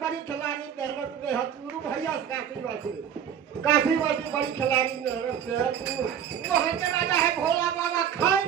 बड़ी खिलाड़ी मेहनत में है तू भैया काशी वासी बड़ी खिलाड़ी मेहनत में है तू वो है के राजा है भोला बाबा खाए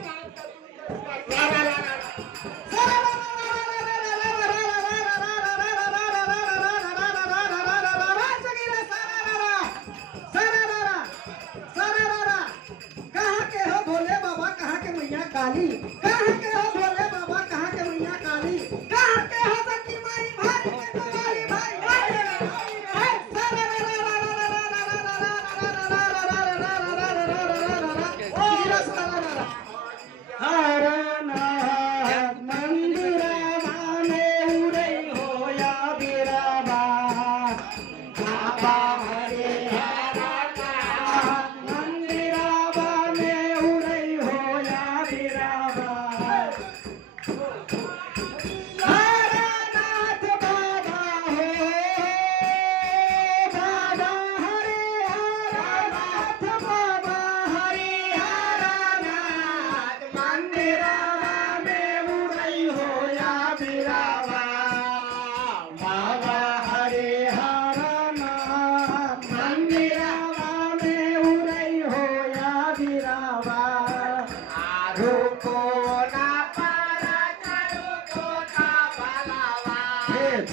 काली कहाँ के हो भोले बाबा कहाँ के मैया काली कहाँ के हो सती माई भाई के तुम्हारी भाई It's